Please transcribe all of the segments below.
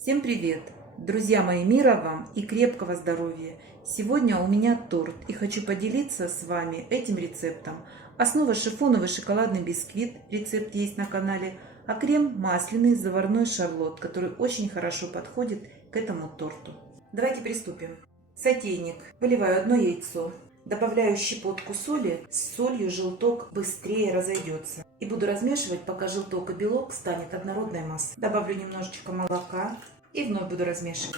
Всем привет! Друзья мои, мира вам и крепкого здоровья! Сегодня у меня торт и хочу поделиться с вами этим рецептом. Основа шифоновый шоколадный бисквит, рецепт есть на канале, а крем масляный заварной шарлот, который очень хорошо подходит к этому торту. Давайте приступим. Сотейник. Выливаю одно яйцо. Добавляю щепотку соли. С солью желток быстрее разойдется. И буду размешивать, пока желток и белок станет однородной массой. Добавлю немножечко молока и вновь буду размешивать.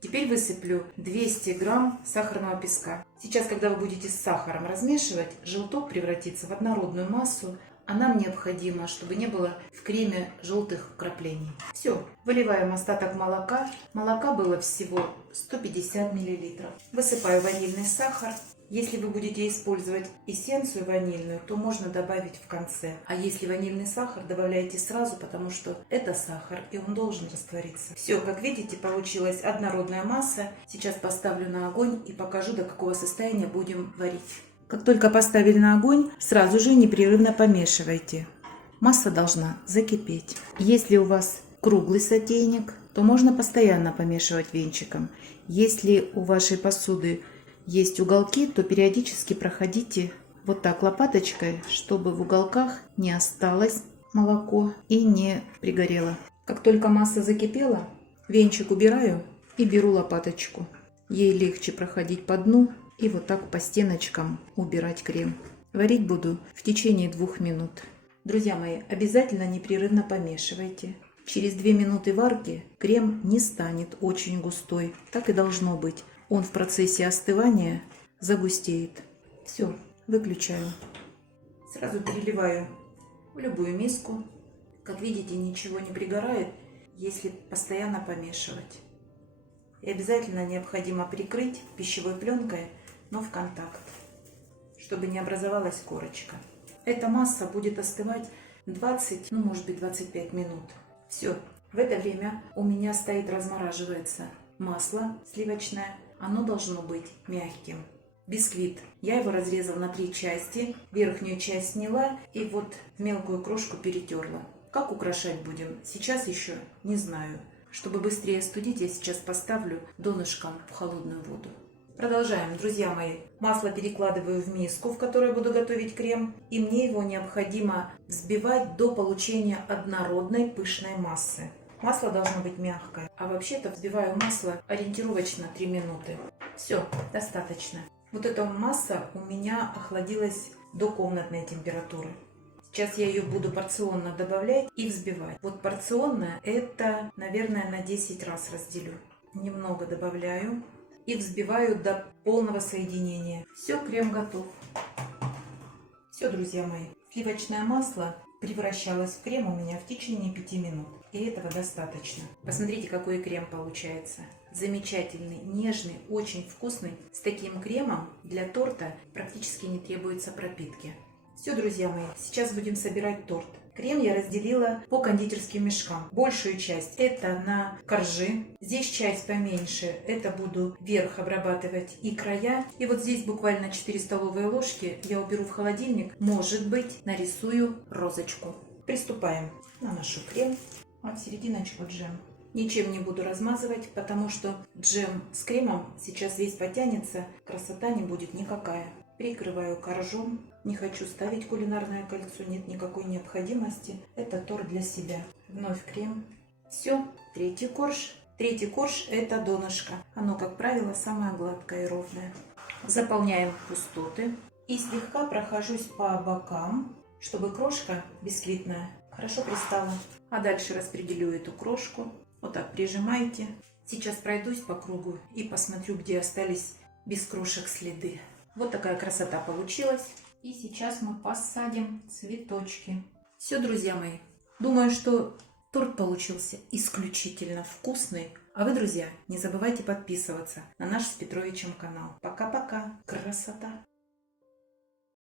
Теперь высыплю 200 грамм сахарного песка. Сейчас, когда вы будете с сахаром размешивать, желток превратится в однородную массу, а нам необходимо, чтобы не было в креме желтых вкраплений. Все, выливаем остаток молока. Молока было всего 150 мл. Высыпаю ванильный сахар. Если вы будете использовать эссенцию ванильную, то можно добавить в конце. А если ванильный сахар, добавляйте сразу, потому что это сахар, и он должен раствориться. Все, как видите, получилась однородная масса. Сейчас поставлю на огонь и покажу, до какого состояния будем варить. Как только поставили на огонь, сразу же непрерывно помешивайте. Масса должна закипеть. Если у вас круглый сотейник, то можно постоянно помешивать венчиком. Если у вашей посуды есть уголки, то периодически проходите вот так лопаточкой, чтобы в уголках не осталось молоко и не пригорело. Как только масса закипела, венчик убираю и беру лопаточку. Ей легче проходить по дну и вот так по стеночкам убирать крем. Варить буду в течение 2 минут. Друзья мои, обязательно непрерывно помешивайте. Через 2 минуты варки крем не станет очень густой. Так и должно быть. Он в процессе остывания загустеет. Все, выключаю. Сразу переливаю в любую миску. Как видите, ничего не пригорает, если постоянно помешивать. И обязательно необходимо прикрыть пищевой пленкой, но в контакт, чтобы не образовалась корочка. Эта масса будет остывать 20, может быть 25 минут. Все, в это время у меня стоит, размораживается масло сливочное. Оно должно быть мягким. Бисквит. Я его разрезала на 3 части. Верхнюю часть сняла и вот в мелкую крошку перетерла. Как украшать будем? Сейчас еще не знаю. Чтобы быстрее остудить, я сейчас поставлю донышком в холодную воду. Продолжаем, друзья мои. Масло перекладываю в миску, в которой буду готовить крем. И мне его необходимо взбивать до получения однородной пышной массы. Масло должно быть мягкое, а вообще-то взбиваю масло ориентировочно 3 минуты. Все, достаточно. Вот эта масса у меня охладилась до комнатной температуры. Сейчас я ее буду порционно добавлять и взбивать. Вот порционно это, наверное, на 10 раз разделю. Немного добавляю и взбиваю до полного соединения. Все, крем готов. Все, друзья мои, сливочное масло превращалось в крем у меня в течение 5 минут. И этого достаточно. Посмотрите, какой крем получается. Замечательный, нежный, очень вкусный. С таким кремом для торта практически не требуется пропитки. Все, друзья мои, сейчас будем собирать торт. Крем я разделила по кондитерским мешкам. Большую часть это на коржи. Здесь часть поменьше. Это буду вверх обрабатывать и края. И вот здесь буквально 4 столовые ложки я уберу в холодильник. Может быть, нарисую розочку. Приступаем. Наношу крем. А в серединочку джем. Ничем не буду размазывать, потому что джем с кремом сейчас весь потянется. Красота не будет никакая. Прикрываю коржом. Не хочу ставить кулинарное кольцо, нет никакой необходимости. Это торт для себя. Вновь крем. Все, третий корж. Третий корж это донышко. Оно, как правило, самое гладкое и ровное. Заполняем пустоты. И слегка прохожусь по бокам, чтобы крошка бисквитная хорошо пристала. А дальше распределю эту крошку. Вот так прижимайте. Сейчас пройдусь по кругу и посмотрю, где остались без крошек следы. Вот такая красота получилась. И сейчас мы посадим цветочки. Все, друзья мои. Думаю, что торт получился исключительно вкусный. А вы, друзья, не забывайте подписываться на наш с Петровичем канал. Пока-пока. Красота!